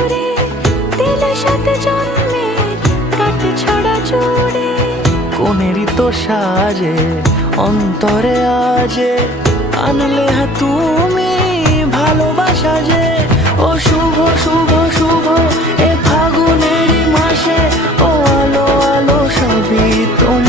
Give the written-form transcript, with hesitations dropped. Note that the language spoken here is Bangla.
সুরে দিলে সাথে জন্মের কাট ছড়া জুড়ে। কোনেরই তো সাজে অন্তরে আজে আনলে তুমি ভালোবাসা যে। ও শুভ শুভ শুভ এ ফাগুনেরই মাসে, ও আলো আলো সবই তোমার।